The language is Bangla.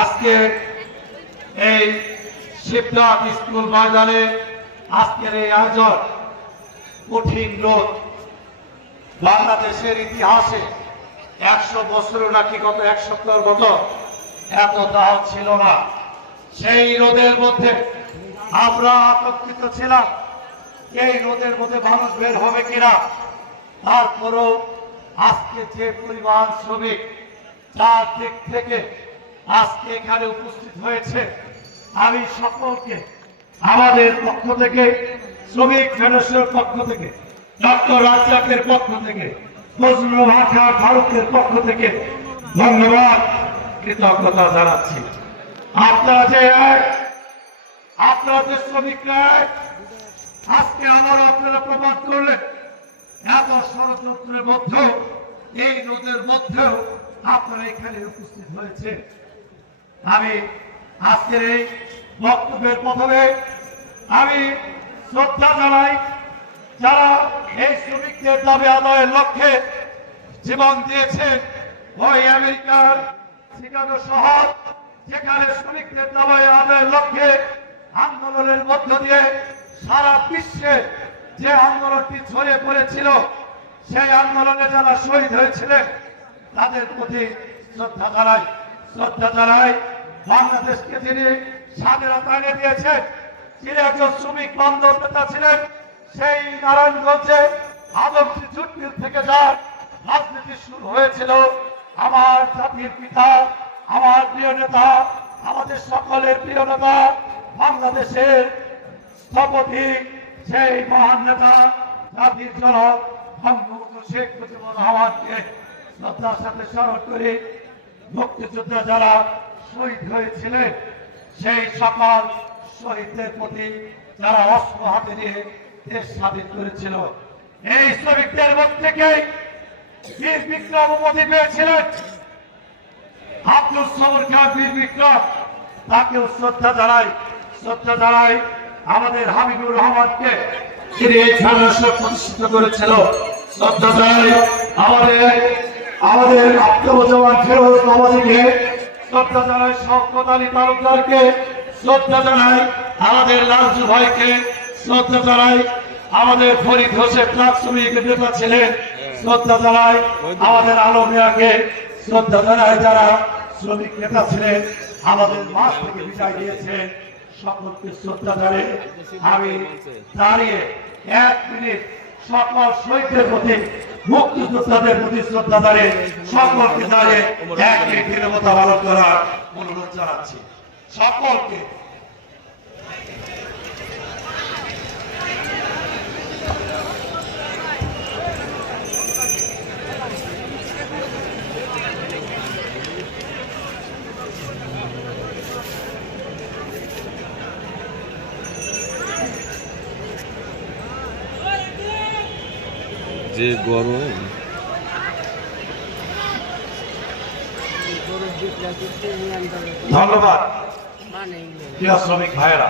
আজকে এই শিবনাথ স্কুল ময়দানে আজকের এই আয়োজন কঠিন রোদ। বাংলাদেশের ইতিহাসে একশো বছর নাকি গত এক সপ্তাহের মতো এত দাহ ছিল না। সেই রোদের মধ্যে আমরা আতঙ্কিত ছিলাম, এই রোদের মধ্যে মানুষ বের হবে কিনা? তারপরও আজকে যে পরিমাণ শ্রমিক চার দিক থেকে আজকে এখানে উপস্থিত হয়েছে আমি সকলকে, আমাদের পক্ষ থেকে, শ্রমিক ফেডারেশনের পক্ষ থেকে, ডক্টর রাজ্জাকের পক্ষ থেকে ভাষা ভারতের পক্ষ থেকে ধন্যবাদ, কৃতজ্ঞতা জানাচ্ছি। আপনারা যে এক, আপনারা যে শ্রমিকরা আজকে আবার আপনারা প্রমাণ করলেন, এত ষড়যন্ত্রের মধ্যেও, এই রোদের মধ্যেও আপনারা এখানে উপস্থিত হয়েছে আমি আজকের এই বক্তব্যের প্রথমে আমি শ্রদ্ধা জানাই যারা এই শ্রমিকদের দাবি আদায়ের লক্ষ্যে জীবন দিয়েছেন। ওই আমেরিকার শিকাগো শহর, যেখানে শ্রমিকদের দাবি আদায়ের লক্ষ্যে আন্দোলনের মধ্য দিয়ে সারা বিশ্বে যে আন্দোলনটি ছড়িয়ে পড়েছিল, সেই আন্দোলনে যারা শহীদ হয়েছিলেন তাদের প্রতি শ্রদ্ধা জানাই। শ্রদ্ধা জানাই বাংলাদেশকে যিনি স্বাধীনতা এনে দিয়েছেন, যিনি একজন শ্রমিক বান্ধব নেতা ছিলেন, সেই নারায়ণগঞ্জে আদমসি জুটমিল থেকে যার রাজনীতি শুরু হয়েছিল। আমার জাতির পিতা, আমার প্রিয় নেতা, আমাদের সকলের প্রিয় নেতা, বাংলাদেশের স্থপতি, সেই মহান নেতা, জাতির জনক বঙ্গবন্ধু শেখ মুজিবুর রহমানকে শ্রদ্ধার সাথে স্মরণ করে, মুক্তিযুদ্ধে যারা শহীদ হয়েছিলেন, সেই সকল শহীদদের প্রতি যারা অস্ত্র হাতে নিয়ে দেশ স্বাধীন করেছিল। এই শ্রমিকদের মধ্যে বীর বিক্রম উপাধি পেয়েছিলেন। আব্দুল সবর খান বীর বিক্রম, তাকেও শ্রদ্ধা জানাই শ্রদ্ধা জানাই আমাদের হাবিবুর রহমানকে। তিনি এই প্রতিষ্ঠিত করেছিল। শ্রদ্ধা জানাই আমাদের আমাদের আত্মজবান ফেরোজ বাবাজিকে শ্রদ্ধা জানাই শওকত আলী তালুকদারকে শ্রদ্ধা জানাই আমাদের লালজু ভাইকে শ্রদ্ধা জানাই আমাদের ফরিদ হোসেন ট্রাক শ্রমিক নেতা ছিলেন, শ্রদ্ধা জানাই আমাদের আলমিয়াকে শ্রদ্ধা জানাই যারা শ্রমিক নেতা ছিলেন, আমাদের মাঠ থেকে বিদায় দিয়েছেন সকলকে শ্রদ্ধা জানাই আমি দাঁড়িয়ে এক মিনিট সকল শহীদদের প্রতি, মুক্তিযোদ্ধাদের প্রতি শ্রদ্ধা জানিয়ে সকলকে দাঁড়িয়ে এক মিনিটের মতো পালন করার অনুরোধ জানাচ্ছি। সকলকে। যে গরম ধন্যবাদ। মানে শ্রমিক ভাইয়েরা